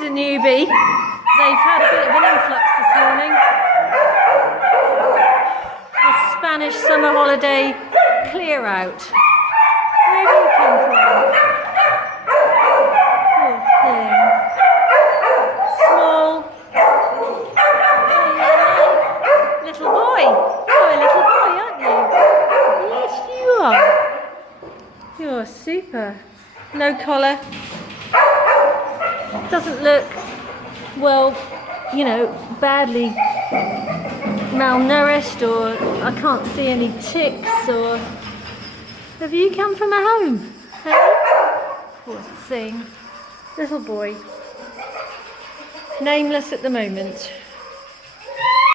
Here's a newbie. They've had a bit of an influx this morning. The Spanish summer holiday clear out. Where have you come from? Poor thing. Small. Little boy. You're a little boy, aren't you? Yes, you are. You're super. No collar. Doesn't look, well, you know, badly malnourished, or I can't see any ticks, or... Have you come from a home? Hey? Poor thing. Little boy. Nameless at the moment.